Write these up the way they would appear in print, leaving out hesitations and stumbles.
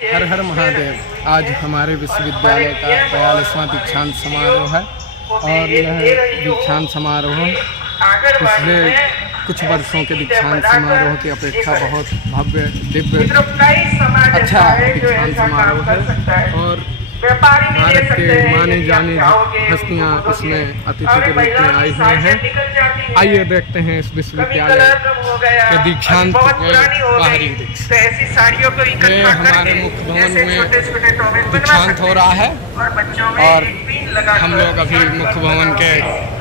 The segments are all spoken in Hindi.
हर हर महादेव। आज हमारे विश्वविद्यालय का 42वां दीक्षांत समारोह है और यह दीक्षांत समारोह पिछले कुछ वर्षों के दीक्षांत समारोह की अपेक्षा बहुत भव्य दिव्य अच्छा दीक्षांत समारोह है और भारत के माने जाने हस्तियाँ इसमें अतिथि के रूप में आई हुई हैं। आइए देखते हैं इस विश्वविद्यालय के दीक्षांत के बाहरी दृश्य। ये हमारे मुख्य भवन में दीक्षांत हो रहा है और हम लोग अभी मुख्य भवन के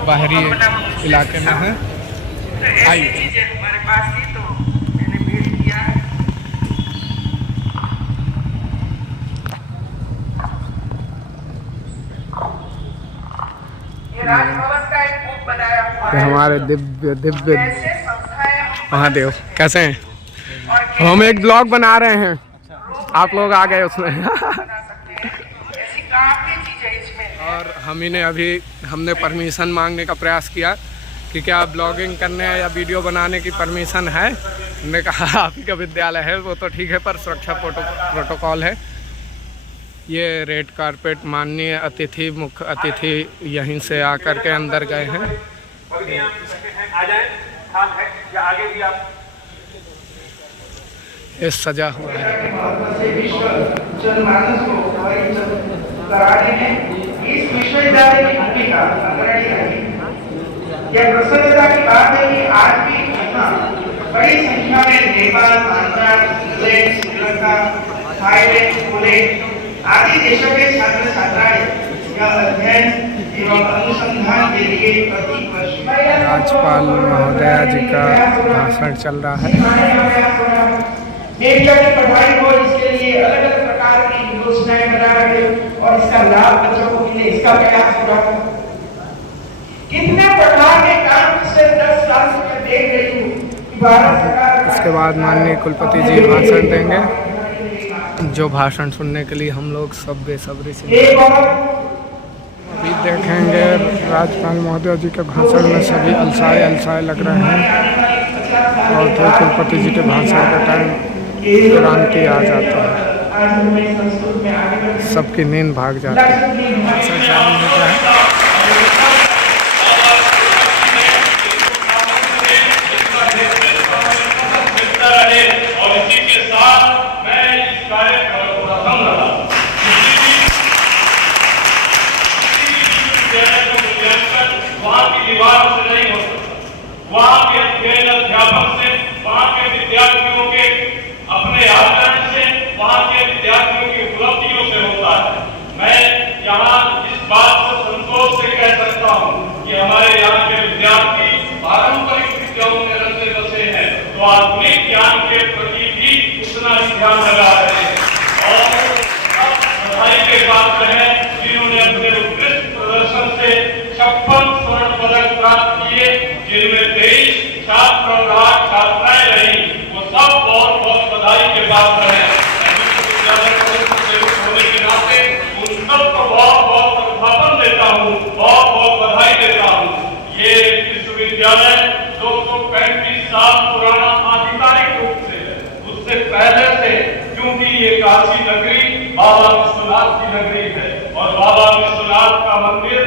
बाहरी इलाके में हैं। आइए हमारे दिव्य दिव्य महादेव कैसे हैं। हम एक ब्लॉग बना रहे हैं, आप लोग आ गए उसमें और हमने परमिशन मांगने का प्रयास किया कि क्या ब्लॉगिंग करने या वीडियो बनाने की परमिशन है। हमने कहा आप ही का विद्यालय है वो तो ठीक है, पर सुरक्षा प्रोटोकॉल है। ये रेड कारपेट माननीय अतिथि मुख्य अतिथि यहीं से आकर के अंदर गए हैं। ये सजा हुआ है। इस विश्वविद्यालय की भूमिका यह प्रसन्नता की बात है कि आज भी बड़ी संख्या में Nepal, Bangladesh, England, Sri Lanka, Thailand, Poland आदि देशों के छात्र छात्राएं अध्ययन एवं अनुसंधान के लिए प्रति वर्ष राज्यपाल महोदया जी का भाषण चल रहा है। मीडिया की पढ़ाई हो, इसके लिए अलग अलग प्रकार की योजनाएं बना रहे और इसका लाभ बच्चों को मिले, इसका प्रयास हो रहा है। कितने प्रकार के काम पिछले 10 साल से मैं देख रही हूँ कि भारत सरकार। इसके बाद माननीय कुलपति जी भाषण देंगे, जो भाषण सुनने के लिए हम लोग सब बेसब्री से अभी देखेंगे। राज्यपाल महोदय जी के भाषण में सभी अलसाए लग रहे हैं और तो कुलपति जी के भाषण का टाइम क्रांति आ जाता है, सबकी नींद भाग जाती है। वहाँ के अध्यापक से, वहाँ के विद्यार्थियों के अपने आचरण से, वहाँ के विद्यार्थियों की उपलब्धियों से होता है। मैं यहाँ इस बात को संतोष से कह सकता हूँ कि हमारे यहाँ के विद्यार्थी पारंपरिक विद्याओं में रचे बसे हैं, तो आधुनिक ज्ञान के प्रति भी उतना ही ध्यान लगा रहे हैं और बधाई के पात्र हैं जिन्होंने अपने उत्कृष्ट प्रदर्शन से 56 स्वर्ण पदक प्राप्त किए, जिनमें 23 छात्र और 8 छात्राएं रही। वो सब बहुत बहुत बधाई के पात्र हैं। होने के नाते उन सबको बहुत बहुत अभिवादन देता हूँ, बहुत बहुत बधाई देता हूँ। ये विश्वविद्यालय 235 साल पुराना आधिकारिक रूप से है, उससे पहले से, क्योंकि ये काशी नगरी बाबा विश्वनाथ की नगरी है और बाबा विश्वनाथ का मंदिर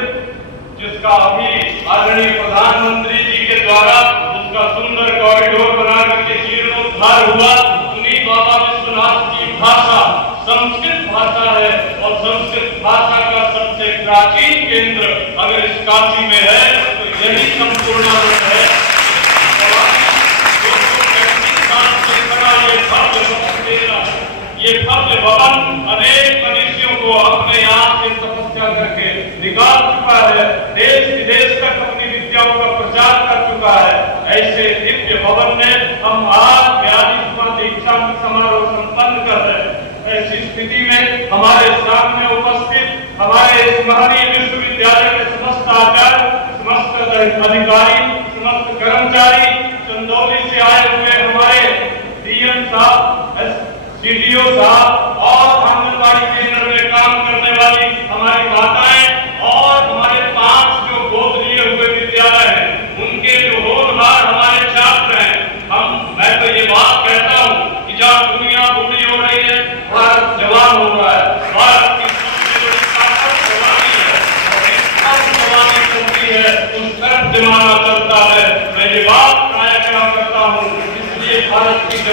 जिसका अभी आदरणीय प्रधानमंत्री जी के द्वारा उसका सुंदर कॉरिडोर बना करके जीर्णोद्धार हुआ, उन्हीं बाबा विश्वनाथ की भाषा संस्कृत भाषा है और संस्कृत भाषा का सबसे प्राचीन केंद्र अगर इस काशी में है तो यही संपूर्णानंद है। ये भव्य भवन अनेक मनुष्यों को अपने यहाँ से तपस्या करके निकाल चुका है, देश विदेश तक अपनी विद्याओं का प्रचार कर चुका है। ऐसे दिव्य भवन में हम आज 42वां दीक्षांत समारोह संपन्न कर रहे हैं। ऐसी स्थिति में हमारे सामने उपस्थित हमारे इस महनीय विश्वविद्यालय के समस्त आचार्य, समस्त अधिकारी, समस्त कर्मचारी, चंदौली से आए हुए हमारे डीएम साहब, सीडीओ साहब और आंगनबाड़ी केंद्र में काम करने वाली हमारी माताएं और हमारे 5 जो गोद लिए हुए विद्यालय हैं, उनके जो होनहार हमारे छात्र हैं, मैं तो ये बात कहता हूँ कि जहाँ दुनिया बुरी हो रही है, भारत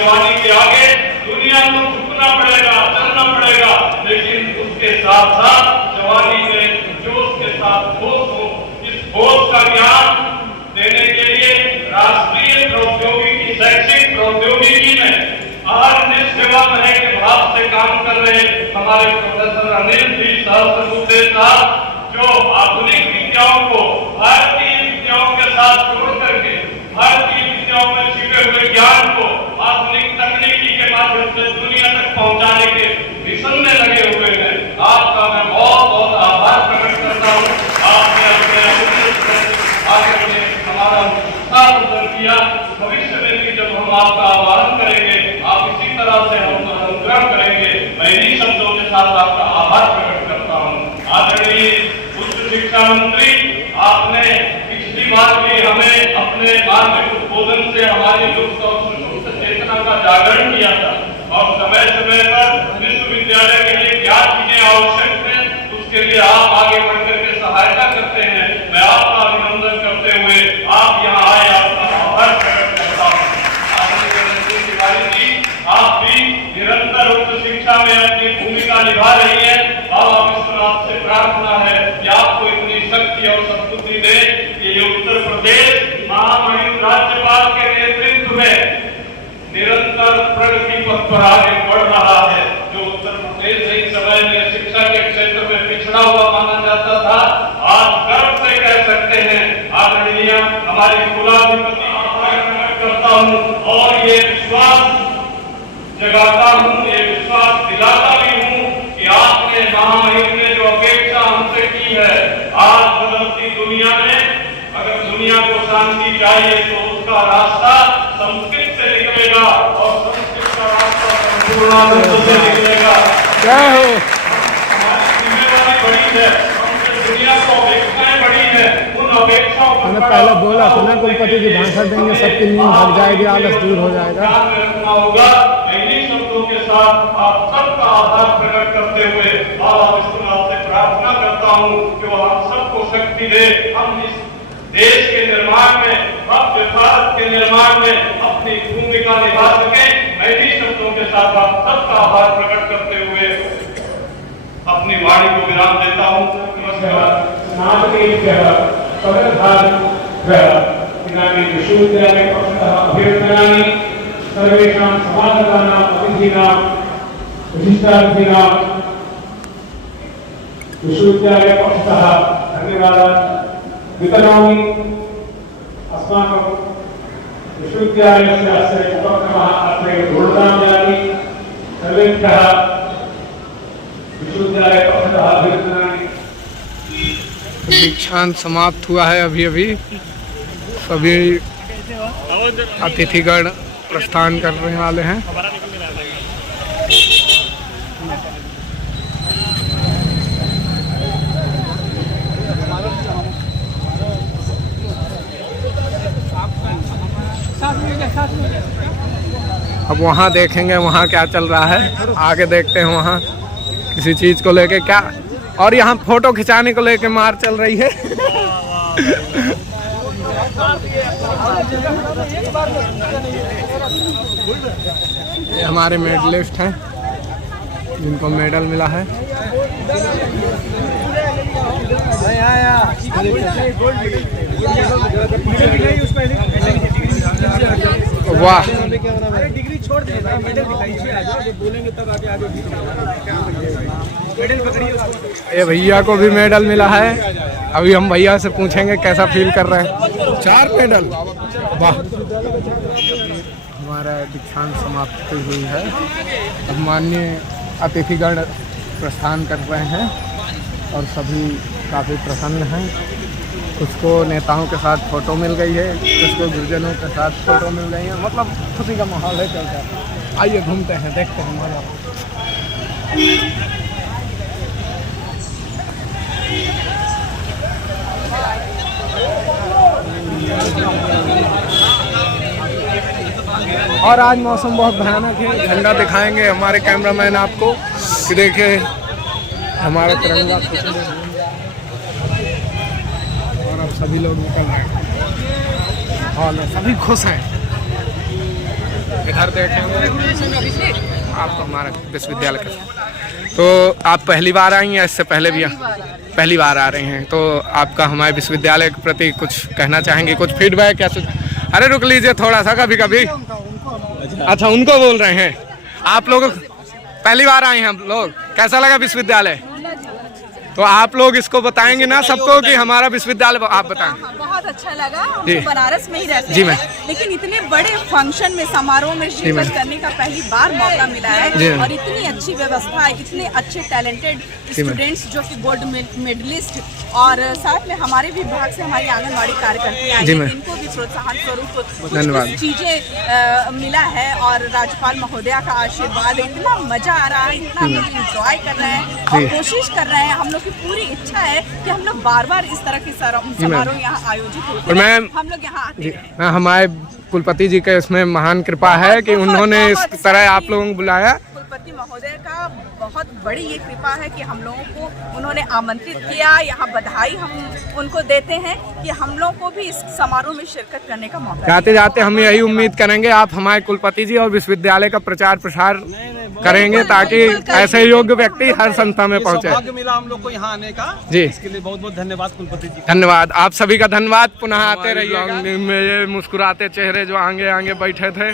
जवानी के आगे दुनिया को झुकना पड़ेगा, चलना पड़ेगा, लेकिन उसके साथ साथ जवानी में जोश के साथ होश हो। इस होश का ज्ञान देने के लिए राष्ट्रीय प्रौद्योगिकी शैक्षिक प्रौद्योगिकी में अहर्निश सेवा करने के भाव से काम कर रहे हमारे प्रोफेसर अनिल जी सहस्रबुद्धे साहब, जो आधुनिक विद्याओं को भारतीय विद्याओं के साथ जोड़ करके भारतीय विद्याओं में छिपे हुए ज्ञान को आधुनिक तकनीकी के माध्यम से दुनिया तक पहुंचाने के मिशन में लगे हुए हैं। आपका मैं बहुत बहुत आभार प्रकट करता हूँ। आपने आगे हमारा उत्साह प्रदर्शन किया। भविष्य में भी जब हम आपका आह्वान करेंगे, आप इसी तरह से हम अनुग्रह करेंगे। मैं इन्हीं शब्दों के साथ आपका आभार प्रकट करता हूँ। आदरणीय उच्च शिक्षा मंत्री, आपने पिछली बार भी हमें अपने मार्मिक उद्बोधन से हमारी युक्त और सुषुप्त चेतना का जागरण किया था और समय समय पर विश्वविद्यालय के लिए क्या चीजें आवश्यक है उसके लिए आप आगे बढ़ करके सहायता करते हैं। मैं आपका अभिनंदन करते हुए आप यहाँ आए, आपका आभार प्रकट करता हूँ। आप भी निरंतर उच्च शिक्षा में अपनी भूमिका निभा रही है और आपसे प्रार्थना है कि आपको इतनी शक्ति और सद्बुद्धि दे कि ये उत्तर प्रदेश महामहिम राज्यपाल के नेतृत्व में निरंतर प्रगति पथ पर आगे बढ़ रहा है। जो उत्तर प्रदेश एक समय में शिक्षा के क्षेत्र में पिछड़ा हुआ माना जाता था, आज गर्व से कह सकते हैं आदरणीय हमारे कुलाधिपति करता हूँ और ये विश्वास जगाता हूँ, ये विश्वास दिलाता भी हूँ कि आपने महामहिम ने जो अपेक्षा हमसे की है, आज बदलती दुनिया में अगर दुनिया को शांति चाहिए तो उसका रास्ता संस्कृत से निकलेगा और संस्कृत का रास्ता संपूर्णानंद से निकलेगा। जय हो। हमारी जिम्मेदारी बड़ी है, हमसे दुनिया को अपेक्षाएं बड़ी है, उन अपेक्षाओं को मैंने पहले बोला था ना कुलपति जी भाषण देंगे, सबकी नींद भाग जाएगी, आलस दूर हो जाएगा। ध्यान में रखना होगा। इन्हीं शब्दों के साथ आप सबका आभार प्रकट करते हुए और आपसे प्रार्थना करता हूँ कि वो आप सबको शक्ति दे, हम इस देश के निर्माण में, भव्य भारत के निर्माण में अपनी भूमिका निभा सके। मैं भी शब्दों के साथ आप सबका आभार प्रकट करते हुए अपनी वाणी को विराम देता हूँ। विश्वविद्यालय पक्षतः अभिनंदनानि सर्वेषां समागतानां अतिथीनां विशिष्टातिथीनां विश्वविद्यालय पक्षतः धन्यवादान् वितरामि। अस्माकं विश्वविद्यालयस्य अस्य उपक्रमः अत्र पूर्णतां याति। सर्वेभ्यः विश्वविद्यालय पक्षतः अभिनंदनानि। दीक्षांत समाप्त हुआ है अभी अभी। सभी अतिथिगण प्रस्थान करने वाले हैं। अब वहाँ देखेंगे वहाँ क्या चल रहा है, आगे देखते हैं वहाँ किसी चीज़ को लेके क्या। और यहाँ फोटो खिंचाने को लेके मार चल रही है। ये हमारे मेडलिस्ट हैं जिनको मेडल मिला है। वाह, डिग्री छोड़ दे भाई, मेडल दिखाइए, बोलेंगे तब आगे आगे मेडल पकड़िए उसको। ये भैया को भी मेडल मिला है। अभी हम भैया से पूछेंगे कैसा फील कर रहे हैं। 4 मेडल, वाह। हमारा दीक्षांत समाप्ति हुई है। अब माननीय अतिथिगण प्रस्थान कर रहे हैं और सभी काफ़ी प्रसन्न हैं। कुछ को नेताओं के साथ फ़ोटो मिल गई है, कुछ को गुरुजनों के साथ फ़ोटो मिल गई है। मतलब खुशी का माहौल है, चलता है। आइए घूमते हैं, देखते हैं मजा। और आज मौसम बहुत भयानक है। झंडा दिखाएंगे हमारे कैमरामैन आपको कि देखे हमारा तिरंगा। और अब सभी लोग निकल रहे हैं, हॉल में सभी खुश हैं। इधर देखेंगे आपको हमारा विश्वविद्यालय का। तो आप पहली बार आई हैं, इससे पहले भी पहली बार आ रहे हैं, तो आपका हमारे विश्वविद्यालय के प्रति कुछ कहना चाहेंगे, कुछ फीडबैक या अरे रुक लीजिए थोड़ा सा, कभी कभी अच्छा उनको बोल रहे हैं। आप लोग पहली बार आए हैं, हम लोग कैसा लगा विश्वविद्यालय? तो आप लोग इसको बताएंगे ना सबको कि हमारा विश्वविद्यालय, आप बताएं। बहुत अच्छा लगा। हम जी। तो बनारस में ही रहते जी हैं, मैम। लेकिन इतने बड़े फंक्शन में, समारोह में शिरकत करने का पहली बार मौका मिला जी है मैम। और इतनी अच्छी व्यवस्था, इतने अच्छे टैलेंटेड स्टूडेंट्स जो कि गोल्ड मेडलिस्ट, और साथ में हमारे विभाग से हमारी आंगनबाड़ी कार्यकर्ती आई जी हैं, मैम। इनको भी प्रोत्साहन स्वरूप धन्यवाद। कुछ चीजें मिला है और राज्यपाल महोदया का आशीर्वाद, इतना मजा आ रहा है, इतना हम लोग इंजॉय कर रहे हैं और कोशिश कर रहे हैं। हम लोग की पूरी इच्छा है कि हम लोग बार बार इस तरह की समारोह यहाँ आयोजित होते और हैं, मैम हम लोग यहाँ आते हैं। मैं हमारे कुलपति जी के इसमें महान कृपा है कि उन्होंने इस तरह आप लोगों को बुलाया। कुलपति महोदय का बहुत बड़ी ये कृपा है कि हम लोगों को उन्होंने आमंत्रित किया, यहाँ बधाई हम उनको देते हैं कि हम लोगों को भी इस समारोह में शिरकत करने का मौका जाते जाते हम यही उम्मीद करेंगे आप हमारे कुलपति जी और विश्वविद्यालय का प्रचार प्रसार करेंगे ताकि ऐसे योग्य व्यक्ति हर संस्था में पहुंचे। सौभाग्य मिला हम लोग को यहाँ आने का जी, इसके लिए बहुत बहुत धन्यवाद कुलपति जी। धन्यवाद आप सभी का, धन्यवाद। पुनः आते रहिएगा। मेरे मुस्कुराते चेहरे जो आगे आगे बैठे थे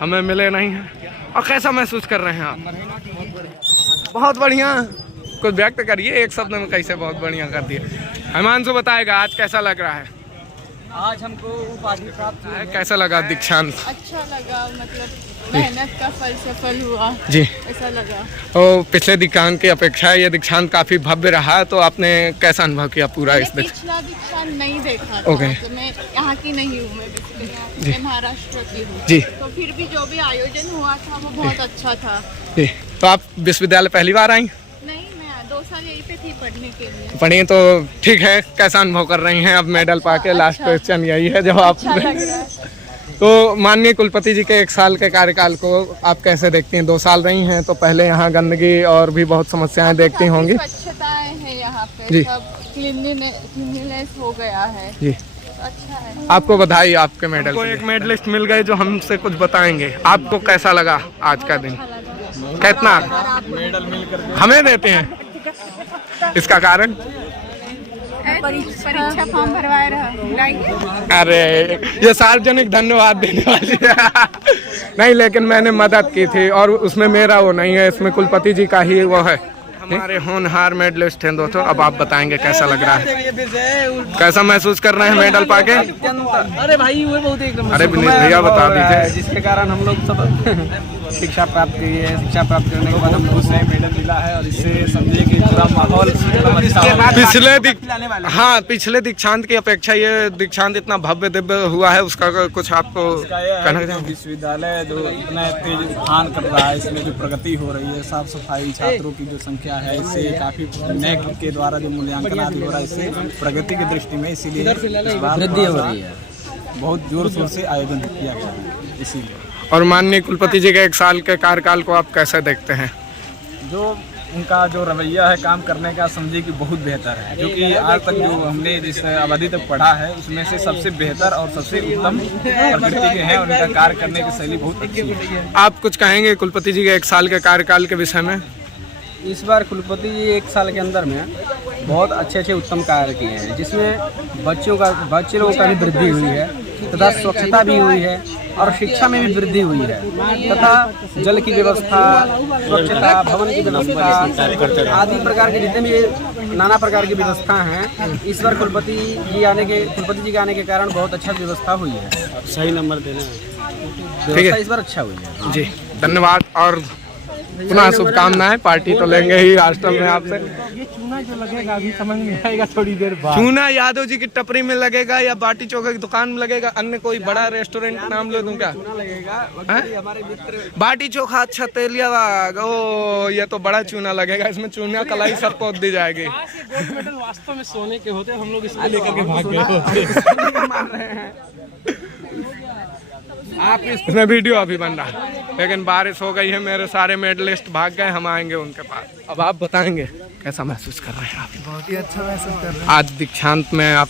हमें मिले नहीं हैं। और कैसा महसूस कर रहे हैं आप? बहुत बढ़िया। कुछ व्यक्त करिए एक शब्द में, कैसे बहुत बढ़िया कर दिए। हिमांशु बताएगा आज कैसा लग रहा है? आज हमको उपाधि प्राप्त हुई है। कैसा लगा दीक्षांत? अच्छा लगा, मतलब मेहनत का फल सफल हुआ जी, ऐसा लगा। तो पिछले दीक्षांत की अपेक्षा ये दीक्षांत काफी भव्य रहा, तो आपने कैसा अनुभव किया पूरा इस मैंने पिछला दीक्षांत नहीं देखा था। ओके। तो मैं यहाँ की नहीं हूँ, मैं basically मैं महाराष्ट्र की हूँ। जी। तो फिर भी जो भी आयोजन हुआ था वो बहुत अच्छा था। जी, तो आप विश्वविद्यालय पहली बार आई? नहीं, मैं 2 साल यहीं पे थी पढ़ने के लिए। पढ़ी तो ठीक है, कैसा अनुभव कर रही हैं अब मेडल पाके? लास्ट क्वेश्चन यही है जब आप अच्छा लग रहा है। तो माननीय कुलपति जी के 1 साल के कार्यकाल को आप कैसे देखती हैं? 2 साल रही हैं तो पहले यहाँ गंदगी और भी बहुत समस्याएं देखती होंगी। स्वच्छताएं हैं यहाँ जी। पे, सब क्लीनलीनेस हो गया है। जी, अच्छा है। आपको बधाई आपके मेडल को। एक मेडलिस्ट मिल गए जो हमसे कुछ बताएंगे। आपको कैसा लगा आज का दिन? कितना मेडल मिलकर हमें देते हैं, इसका कारण? परीक्षा फॉर्म भरवाए रहा। अरे ये सार्वजनिक धन्यवाद देने वाली है। नहीं, लेकिन मैंने मदद की थी और उसमें मेरा वो नहीं है, इसमें कुलपति जी का ही वो है। हमारे होनहार मेडलिस्ट हैं दोस्तों। अब आप बताएंगे कैसा लग रहा है, कैसा महसूस कर रहे हैं मेडल पाके? अरे भाई वो बहुत एकदम अरे भैया बता दीजिए। जिसके कारण हम लोग सब शिक्षा प्राप्त की है। शिक्षा प्राप्त करने के बाद हम खुश हैं, मेडल मिला है और इससे समझिए कि पूरा माहौल पिछले दीक्षांत की अपेक्षा ये दीक्षांत इतना भव्य दिव्य हुआ है, उसका कुछ आपको कहना चाहिए? विश्वविद्यालय जो इतना तेज उठान कर रहा है, इसमें जो प्रगति हो रही है, साफ सफाई, छात्रों की जो संख्या है, इससे काफी NEC के द्वारा जो मूल्यांकन आदि हो रहा है, इससे प्रगति की दृष्टि में इसीलिए वृद्धि हो रही है। बहुत जोर शोर से आयोजन किया गया है इसीलिए। और माननीय कुलपति जी के 1 साल के कार्यकाल को आप कैसे देखते हैं? जो उनका जो रवैया है काम करने का, समझिए कि बहुत बेहतर है। जो कि आज तक जो हमने जिस अवधि तक पढ़ा है उसमें से सबसे बेहतर और सबसे उत्तम प्रकृति के हैं। उनका कार्य करने की शैली बहुत अच्छी है। आप कुछ कहेंगे कुलपति जी के 1 साल के कार्यकाल के विषय में? इस बार कुलपति जी 1 साल के अंदर में बहुत अच्छे उत्तम कार्य किए हैं, जिसमें बच्चे लोगों का भी वृद्धि हुई है तथा स्वच्छता भी हुई है और शिक्षा में भी वृद्धि हुई है तथा जल की व्यवस्था, स्वच्छता, भवन की व्यवस्था आदि प्रकार के जितने भी नाना प्रकार की व्यवस्था हैं, इस बार कुलपति जी के आने के कारण बहुत अच्छा व्यवस्था हुई है। सही नंबर देना व्यवस्था इस बार अच्छा हुई है। जी, धन्यवाद और पुनः शुभकामनाएं। पार्टी तो लेंगे ही हॉस्टल में आपसे। ये चूना जो लगेगा अभी समझ में आएगा थोड़ी देर बाद। चूना यादव जी की टपरी में लगेगा या बाटी चोखा की दुकान में लगेगा? अन्य कोई बड़ा रेस्टोरेंट का नाम ले दूं क्या? हमारे मित्र बाटी चोखा अच्छा तेलिया बाग, ओ ये तो बड़ा चूना लगेगा, इसमें चूना कलाई सब पोत दी जाएगी। मेडल वास्तव में सोने के होते, हम लोग इसको लेकर के भाग गए होते। आप इसमें वीडियो अभी बन रहा है, लेकिन बारिश हो गई है, मेरे सारे मेडलिस्ट भाग गए, हम आएंगे उनके पास। अब आप बताएंगे कैसा महसूस कर रहे हैं आप? बहुत ही अच्छा महसूस कर रहे हैं। आज दीक्षांत में आप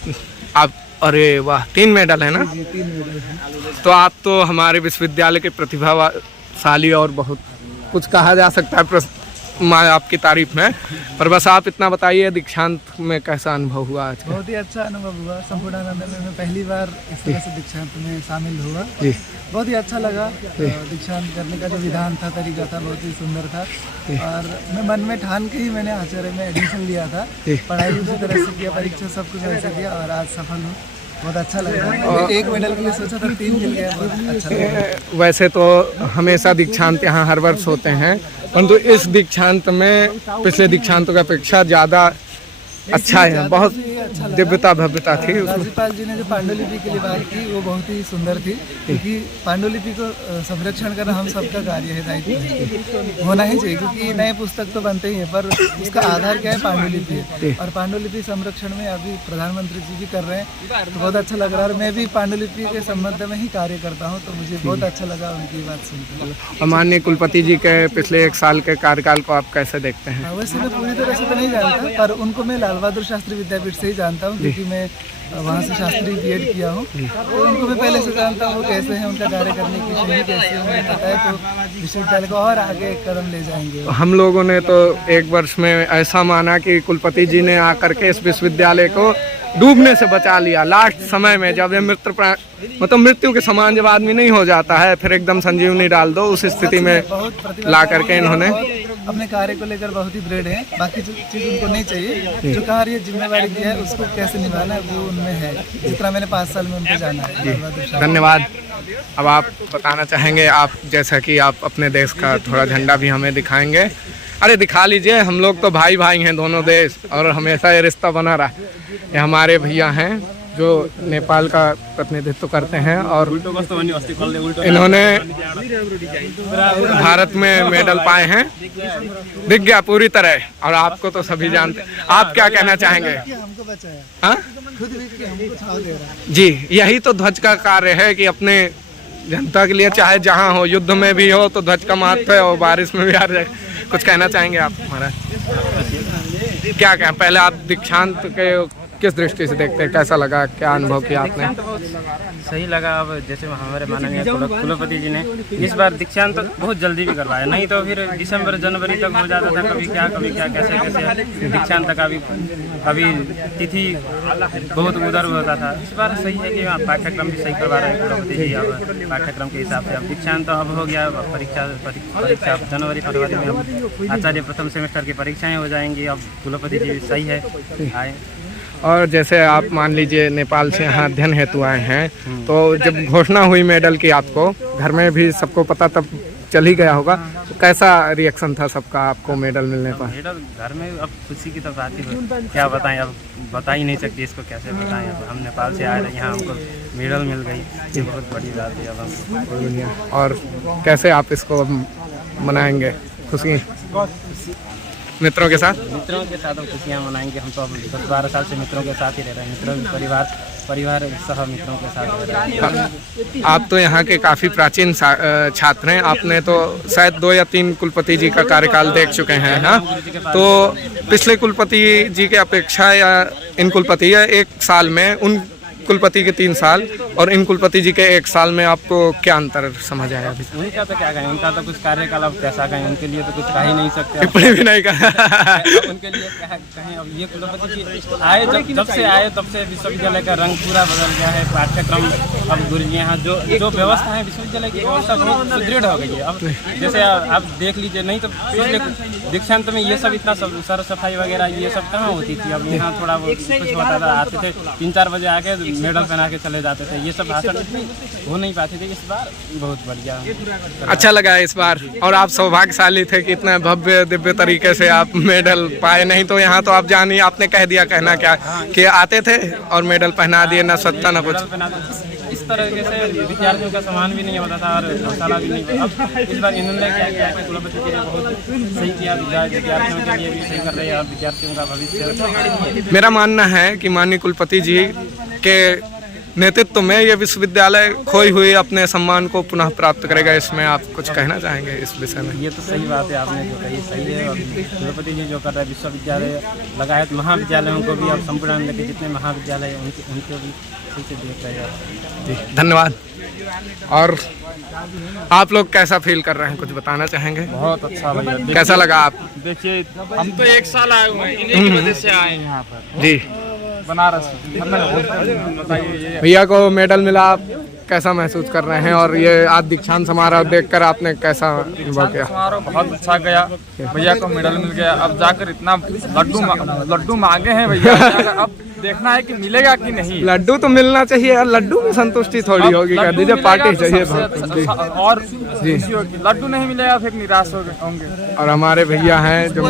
अरे वाह, 3 मेडल है ना? 3 मेडल है। तो आप तो हमारे विश्वविद्यालय के प्रतिभाशाली और बहुत कुछ कहा जा सकता है आपकी तारीफ में, पर बस आप इतना बताइए दीक्षांत में कैसा अनुभव हुआ आज का? बहुत ही अच्छा अनुभव हुआ। संपूर्णानंद में मैं पहली बार इस तरह से दीक्षांत में शामिल हुआ। जी, बहुत ही अच्छा लगा। दीक्षांत करने का जो विधान था, तरीका था, बहुत ही सुंदर था। और मैं मन में ठान के ही मैंने आचार्य में एडमिशन लिया था। पढ़ाई उसी तरह से किया, परीक्षा सब कुछ ऐसे किया और आज सफल हूँ। बहुत अच्छा लग रहा है। एक मेडल के लिए सोचा था, 3 मिल गया, बहुत अच्छा लगा। वैसे तो हमेशा दीक्षांत यहाँ हर वर्ष होते हैं, परंतु इस दीक्षांत में पिछले दीक्षांतों की अपेक्षा ज़्यादा अच्छा है, बहुत दिव्यता भव्यता थी उसमें। राज्यपाल जी ने जो पांडुलिपि के लिए बात की वो बहुत ही सुंदर थी, क्योंकि पांडुलिपि को संरक्षण करना हम सबका कार्य है, दायित्व होना ही चाहिए, क्योंकि नए पुस्तक तो बनते ही हैं, पर उसका आधार क्या है? पांडुलिपि है। और पांडुलिपि संरक्षण में अभी प्रधानमंत्री जी भी कर रहे हैं, तो बहुत अच्छा लग रहा है। और मैं भी पांडुलिपि के संबंध में ही कार्य करता हूँ, तो मुझे बहुत अच्छा लगा उनकी बात सुनकर। और माननीय कुलपति जी के पिछले 1 साल के कार्यकाल को आप कैसे देखते हैं? वैसे मैं पूरी तरह से तो नहीं जानता, पर उनको मैं लाल बहादुर शास्त्री विद्यापीठ से ही जानता हूँ, क्योंकि मैं वहाँ से शास्त्री बीएड किया हूँ, तो उनको मैं पहले से जानता हूँ। वो कैसे हैं, उनका कार्य करने की शैली कैसे है मुझे पता है, तो विश्वविद्यालय को और आगे कदम ले जाएंगे। हम लोगों ने तो 1 वर्ष में ऐसा माना कि कुलपति जी ने आकर के इस विश्वविद्यालय को डूबने से बचा लिया। लास्ट समय में जब ये मृत्यु के समान जब आदमी नहीं हो जाता है, फिर एकदम संजीवनी डाल दो, उस स्थिति में ला करके इन्होंने अपने कार्य को लेकर बहुत ही दृढ़ है। बाकी जो चीज़ उनको नहीं चाहिए, जो कार्य जिम्मेवारी दी है उसको कैसे निभाना है वो उनमें है, जिस तरह मैंने 5 साल में उनको जाना है। धन्यवाद। अब आप बताना चाहेंगे, आप जैसा कि आप अपने देश का थोड़ा झंडा भी हमें दिखाएंगे? अरे दिखा लीजिए, हम लोग तो भाई भाई हैं दोनों देश, और हमेशा ये रिश्ता बना रहा। ये हमारे भैया हैं जो नेपाल का प्रतिनिधित्व करते हैं, और इन्होंने भारत में मेडल पाए हैं, दिख गया पूरी तरह, और आपको तो सभी जानते हैं। आप क्या कहना चाहेंगे? हमको बचाया, हाँ खुद भी हमको छाव दे रहा है। जी, यही तो ध्वज का कार्य है कि अपने जनता के लिए चाहे जहाँ हो, युद्ध में भी हो तो ध्वज का महत्व है, और बारिश में भी आ जाए। कुछ कहना चाहेंगे आप महाराज? क्या कहें, पहले आप दीक्षांत के किस दृष्टि से देखते हैं, कैसा लगा, क्या अनुभव किया आपने? सही लगा। अब जैसे हमारे माननीय कुलपति जी ने इस बार दीक्षांत बहुत जल्दी भी करवाया, नहीं तो फिर दिसंबर जनवरी तक हो जाता था, कभी क्या कैसे दीक्षांत का अभी तिथि बहुत उधर होता था। इस बार सही है कि पाठ्यक्रम भी सही करवा रहे हैं कुलपति जी। अब पाठ्यक्रम के हिसाब से अब दीक्षांत अब हो गया, परीक्षा जनवरी फरवरी में अब आचार्य प्रथम सेमेस्टर की परीक्षाएँ हो जाएंगी। अब कुलपति जी सही है आए। और जैसे आप मान लीजिए नेपाल से यहाँ अध्ययन हेतु आए हैं, तो जब घोषणा हुई मेडल की, आपको घर में भी सबको पता तब चल ही गया होगा, तो कैसा रिएक्शन था सबका आपको मेडल मिलने पर? मेडल घर में अब खुशी की तो बात ही क्या बताएं, अब बता ही नहीं सकती इसको, कैसे बताएं। अब हम नेपाल से आए थे, यहाँ हमको मेडल मिल गई, ये बहुत बड़ी बात है। अब हम और कैसे आप इसको मनाएंगे खुशी? मित्रों के साथ हम खुशियाँ मनाएंगे। हम तो अब 10-12 साल से मित्रों के साथ ही रह रहे हैं, मित्रों परिवार सह मित्रों के साथ रह रहे हैं। आप तो यहाँ के काफ़ी प्राचीन छात्र हैं, आपने तो शायद 2 या 3 कुलपति जी का कार्यकाल देख चुके हैं, हाँ? तो पिछले कुलपति जी के अपेक्षा या इन कुलपति या 1 साल में उन कुलपति के 3 साल और इन कुलपति जी के 1 साल में आपको क्या अंतर समझ आया अभी? उनका तो क्या कहें, उनका तो कुछ कार्यकाल अब कैसा कहें, उनके लिए तो कुछ कह ही नहीं सकते, टिप्पणी भी नहीं कहा। उनके लिए कहें। अब ये कुलपति जी आए, जब से आए तब से विश्वविद्यालय का रंग पूरा बदल गया है। पाठ्यक्रम अब गुरु जी यहाँ जो व्यवस्था है, विश्वविद्यालय की व्यवस्था बहुत सुदृढ़ हो गई है। अब जैसे आप देख लीजिए, नहीं तो पिछले दीक्षांत में ये सब इतना सर सफाई वगैरह ये सब कहाँ होती थी। अब यहाँ थोड़ा कुछ होता था, आते थे 3-4 बजे आके मेडल पहना के चले जाते थे, ये सब भाषण हो नहीं पाते थे। इस बार बहुत बढ़िया, अच्छा लगा इस बार। और आप सौभाग्यशाली थे कि इतना भव्य दिव्य तरीके से आप मेडल पाए, नहीं तो यहाँ तो आप जानिए, आपने कह दिया, कहना क्या कि आते थे और मेडल पहना दिए, ना सत्ता ना कुछ। इस तरह से विद्यार्थियों का सम्मान भी नहीं होता था और मसाला भी नहीं। अब इस बार इन्होंने क्या किया कि कुलपति जी ने बहुत सही किया, विद्यार्थियों के लिए भी सही कर रहे हैं और विद्यार्थियों का भविष्य। मेरा मानना है कि माननीय कुलपति जी के नेतृत्व में ये विश्वविद्यालय खोई हुई अपने सम्मान को पुनः प्राप्त करेगा। इसमें आप कुछ कहना चाहेंगे इस विषय में? ये तो सही बात है, आपने जो कही सही है। और कुलपति जी जो कर रहे हैं, विश्वविद्यालय लगाए तो महाविद्यालयों को भी, अब संपूर्णानंद के जितने महाविद्यालय हैं उनको भी ठीक से देख रहे हैं। जी धन्यवाद। और आप लोग कैसा फील कर रहे हैं, कुछ बताना चाहेंगे? बहुत अच्छा लगा। कैसा लगा आप? देखिए हम तो 1 साल आए हुए हैं, इन्हीं की वजह से आए हैं यहाँ पर जी बनारस। बताइए भैया को मेडल मिला, आप कैसा महसूस कर रहे हैं? और ये आज दीक्षांत समारोह देखकर आपने कैसा अनुभव किया? समारोह बहुत अच्छा गया, भैया को मेडल मिल गया। अब जाकर इतना लड्डू मांगे हैं भैया, अब देखना है कि मिलेगा कि नहीं। लड्डू तो मिलना चाहिए यार, लड्डू में संतुष्टि थोड़ी होगी, कह दीजिए पार्टी चाहिए बहुत। और जी लड्डू नहीं मिलेगा फिर निराश होंगे। और हमारे भैया हैं जो,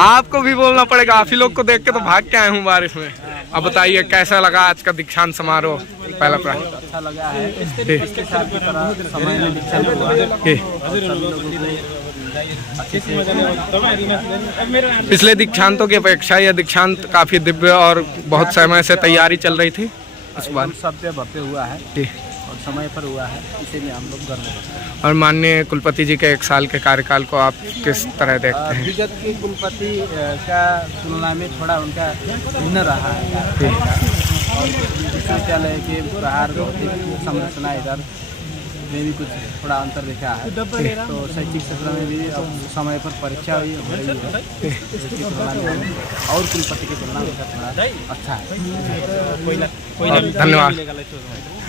आपको भी बोलना पड़ेगा, आप ही लोग को देख के तो भाग के आए हूँ बारिश में। अब बताइए कैसा लगा आज का दीक्षांत समारोह? पहला प्राइज अच्छा लगा है। इसके साथ की तरह समय में दीक्षांत हुआ। पिछले दीक्षांतों की अपेक्षा यह दीक्षांत काफी दिव्य और बहुत समय से तैयारी चल रही थी। इस बार सभ्य भव्य हुआ है और समय पर हुआ है, इसीलिए हम लोग गर्व करते हैं। और माननीय कुलपति जी के 1 साल के कार्यकाल को आप किस तरह देखते हैं? विगत के कुलपति का तुलना में थोड़ा उनका भिन्न रहा है और विश्वविद्यालय के प्रहार संरचना इधर में भी कुछ थोड़ा अंतर दिखा है। तो शैक्षिक क्षेत्र में भी अब समय पर परीक्षा हुई हो रही है, इसकी तुलना में और कुलपति की तुलना में थोड़ा अच्छा है। धन्यवाद।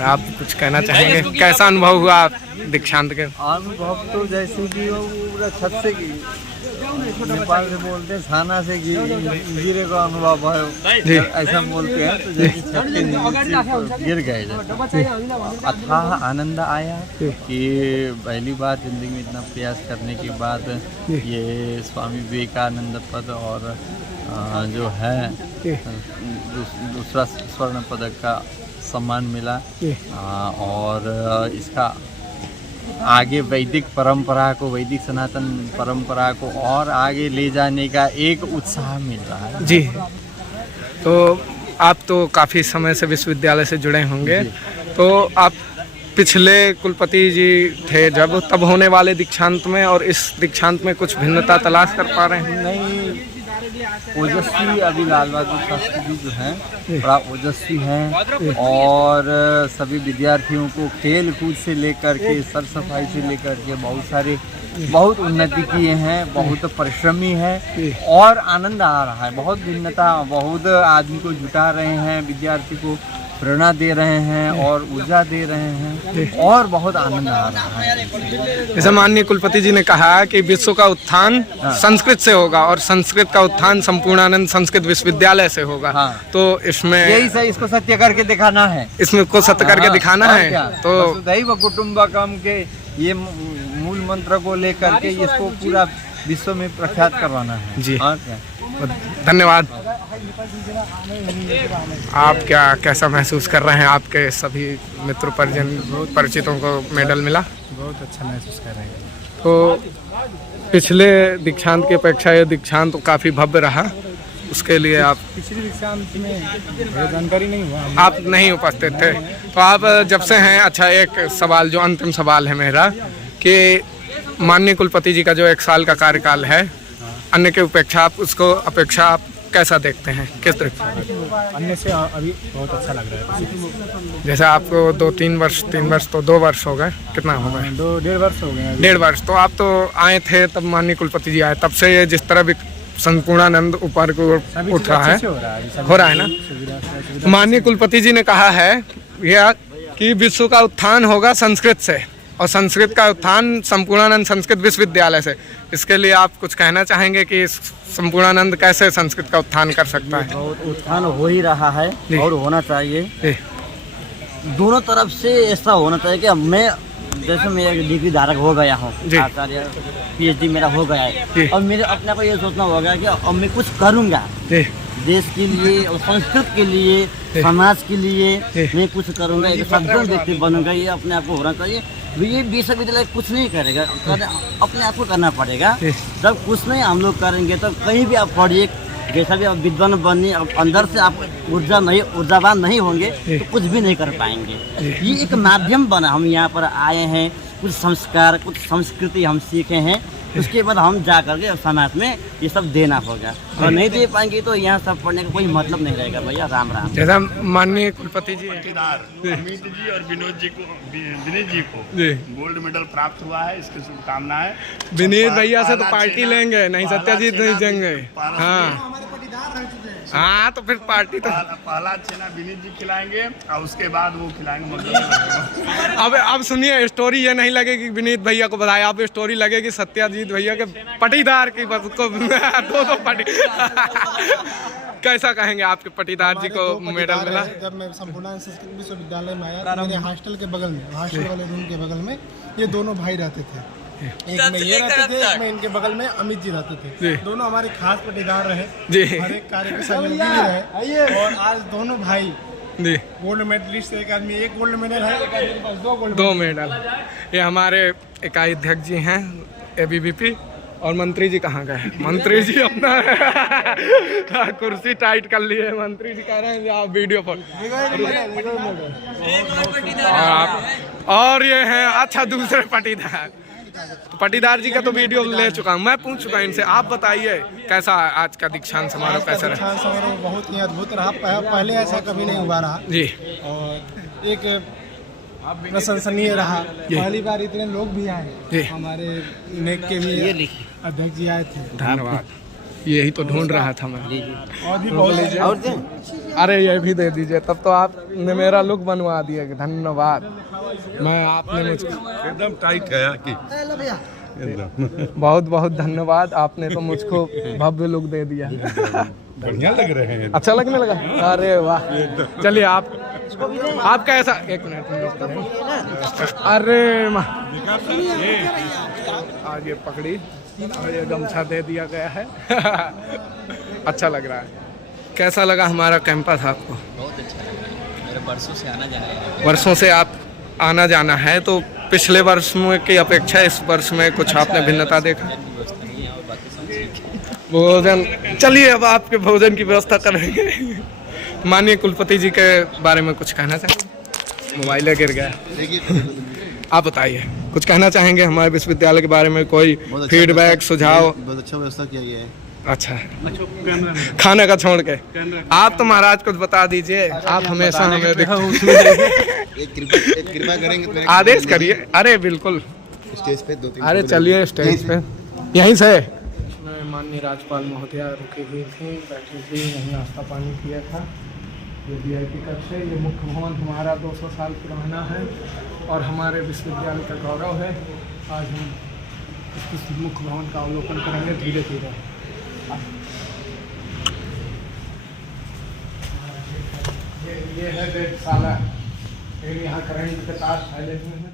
आप कुछ कहना चाहेंगे? कैसा अनुभव हुआ आप दीक्षांत के? अनुभव तो जैसे कि वो पूरा छत से नेपाल से बोलते हैं थाना से गिरे का अनुभव है, ऐसा बोलते हैं। तो जैसे छत के नीचे गिर गए, अथाह आनंद आया कि पहली बार जिंदगी में इतना प्रयास करने के बाद ये स्वामी विवेकानंद पद और जो है दूसरा स्वर्ण पदक का सम्मान मिला। और इसका आगे वैदिक परंपरा को, वैदिक सनातन परंपरा को और आगे ले जाने का एक उत्साह मिल रहा है। जी, तो आप तो काफ़ी समय से विश्वविद्यालय से जुड़े होंगे, तो आप पिछले कुलपति जी थे जब, तब होने वाले दीक्षांत में और इस दीक्षांत में कुछ भिन्नता तलाश कर पा रहे हैं? नहीं, ओजस्वी अभी लाल बहादुर शास्त्री जी जो हैं बड़ा ओजस्वी हैं और सभी विद्यार्थियों को खेल कूद से लेकर के सर सफाई से लेकर के बहुत उन्नति किए हैं, बहुत परिश्रमी हैं और आनंद आ रहा है। बहुत भिन्नता, बहुत आदमी को जुटा रहे हैं, विद्यार्थी को प्रेरणा दे रहे हैं और ऊर्जा दे रहे हैं और बहुत आनंद आ रहा है। जैसे माननीय कुलपति जी ने कहा कि विश्व का उत्थान संस्कृत से होगा और संस्कृत का उत्थान संपूर्णानंद संस्कृत विश्वविद्यालय से होगा। तो इसमें यही सही, इसको सत्य करके दिखाना है, इसमें को सत्य करके दिखाना है। तो वसुधैव कुटुंबकम के ये मूल मंत्र को लेकर के इसको पूरा विश्व में प्रख्यात करवाना है। जी धन्यवाद। आप कैसा महसूस कर रहे हैं? आपके सभी मित्र परिजन परिचितों को मेडल मिला? बहुत अच्छा महसूस कर रहे हैं। तो पिछले दीक्षांत की अपेक्षा ये दीक्षांत तो काफ़ी भव्य रहा, उसके लिए आप पिछले दीक्षांत में जानकारी नहीं हुआ, आप नहीं उपस्थित थे। तो आप जब से हैं, अच्छा एक सवाल जो अंतिम सवाल है मेरा कि माननीय कुलपति जी का जो 1 साल का कार्यकाल है, अन्य के अपेक्षा आप कैसा देखते हैं? किस तरह? अन्य से अभी बहुत अच्छा लग रहा है। जैसे आपको 3 वर्ष तो 2 वर्ष हो गए, कितना हो गए? 1.5 वर्ष हो गए। 1.5 वर्ष। तो आप तो आए थे तब माननीय कुलपति जी आए, तब से ये जिस तरह भी संपूर्णानंद ऊपर को उठ रहा है, हो रहा है ना? माननीय कुलपति जी ने कहा है यह कि विश्व का उत्थान होगा संस्कृत से और संस्कृत का उत्थान संपूर्णानंद संस्कृत विश्वविद्यालय से। इसके लिए आप कुछ कहना चाहेंगे कि संपूर्णानंद कैसे संस्कृत का उत्थान कर सकता है? उत्थान हो ही रहा है और होना चाहिए। दोनों तरफ से ऐसा होना चाहिए कि मैं जैसे मैं एक डिग्री धारक हो गया हूँ, आचार्य PhD मेरा हो गया है, और मेरे अपने आप को ये सोचना होगा कि अब मैं कुछ करूँगा देश के लिए और संस्कृत के लिए, समाज के लिए मैं कुछ करूँगा, एक सज्जन व्यक्ति बनूंगा। ये अपने आप को होना चाहिए। ये विश्वविद्यालय कुछ नहीं करेगा, अपने आप को करना पड़ेगा। जब कुछ नहीं हम लोग करेंगे तो कहीं भी आप पढ़िए, किसी भी क्षेत्र में आप पढ़िए, कोई भी व्यक्ति जैसा भी आप विद्वान बनने अंदर से आप ऊर्जावान नहीं होंगे तो कुछ भी नहीं कर पाएंगे। ये एक माध्यम बना, हम यहाँ पर आए हैं, कुछ संस्कार कुछ संस्कृति हम सीखे हैं, उसके बाद हम जा करके समाज में ये सब देना होगा। और नहीं दे पाएंगे तो यहाँ सब पढ़ने का कोई मतलब नहीं रहेगा भैया। राम राम। जैसा माननीय कुलपति जी अमित जी और विनीत जी को गोल्ड मेडल प्राप्त हुआ है, इसकी शुभकामनाएं। विनीत भैया से तो पार्टी लेंगे, नहीं सत्याजीत नहीं देंगे। हाँ तो फिर पार्टी तो पहला छेना विनीत जी खिलाएंगे और उसके बाद वो खिलाएंगे। अब सुनिए, स्टोरी ये नहीं लगेगी विनीत भैया को बधाई, अब स्टोरी लगेगी सत्याजीत भैया के पटीदार की, बस उसको दो पटी। कैसा कहेंगे आपके पटीदार जी को मेडल मिला? जब मैं संपूर्ण संस्कृत विश्वविद्यालय में आया, मेरे हॉस्टल के बगल में, हॉस्टल वाले रूम के बगल में ये दोनों भाई रहते थे। एक में ये रहते थे, एक में इनके बगल में अमित जी रहते थे। दोनों हमारे खास पटीदार रहे, हर एक कार्य के सहयोगी रहे। और आज दोनों भाई गोल्ड मेडलिस्ट, एक आदमी एक गोल्ड मेडल है, एक आदमी के पास दो मेडल। ये हमारे इकाई अध्यक्ष जी हैं ABVP। और मंत्री जी कहाँ गए? मंत्री जी अपना कुर्सी टाइट कर लिए। मंत्री जी कह रहे हैं आप वीडियो पर। और ये हैं अच्छा दूसरे पटीदार। तो पटीदार जी का तो वीडियो ले चुका हूँ, मैं पूछ चुका इनसे। आप बताइए कैसा आज का दीक्षांत समारोह कैसा रहा? दीक्षांत समारोह बहुत ही अद्भुत रहा, पहले ऐसा कभी नहीं हुआ रहा जी। और एक प्रशंसनीय रहा। पहली बार इतने लोग भी आए, हमारे नेक के भी अध्यक्ष जी आए थे। धन्यवाद, यही तो ढूंढ रहा था मैं। और भी बहुत अरे ये भी दे दीजिए, तब तो आपने मेरा लुक बनवा दिया। धन्यवाद। मैं आपने मुझको एकदम टाइट है कि बहुत बहुत धन्यवाद, आपने तो मुझको भव्य लुक दे दिया। बढ़िया लग रहे हैं, अच्छा लगने लगा। अरे वाह, चलिए आप कैसा? एक मिनट। अरे माँ आज ये पकड़ी और ये गमछा दे दिया गया है। अच्छा लग रहा है। कैसा लगा हमारा कैंपस आपको? बहुत अच्छा लगा, मेरे वर्षों से आना जाना है। वर्षों से आप आना जाना है, तो पिछले वर्ष में की अपेक्षा इस वर्ष में कुछ आपने भिन्नता देखा? भोजन, चलिए अब आपके भोजन की व्यवस्था करेंगे। माननीय कुलपति जी के बारे में कुछ कहना चाहेंगे? मोबाइल गिर गया। आप बताइए, कुछ कहना चाहेंगे हमारे विश्वविद्यालय के बारे में? कोई फीडबैक, सुझाव? बहुत अच्छा व्यवस्था किया गया है। अच्छा, खाने का छोड़ के आप तो महाराज कुछ बता दीजिए, आप हमेशा हमें कृपा करेंगे, आदेश करिए। अरे बिल्कुल, स्टेज पे 2-3। अरे चलिए स्टेज पे यहीं से। माननीय राज्यपाल महोदया रुकी हुई थी, बैठी थी, यहीं नाश्ता पानी किया था। ये VIP कक्ष है। ये मुख्य भवन हमारा 200 साल पुराना है और हमारे विश्वविद्यालय का गौरव है। आज हम इस मुख्य भवन का अवलोकन करेंगे धीरे धीरे। ये है वेधशाला, यहाँ करंट के तार फैले हुए हैं।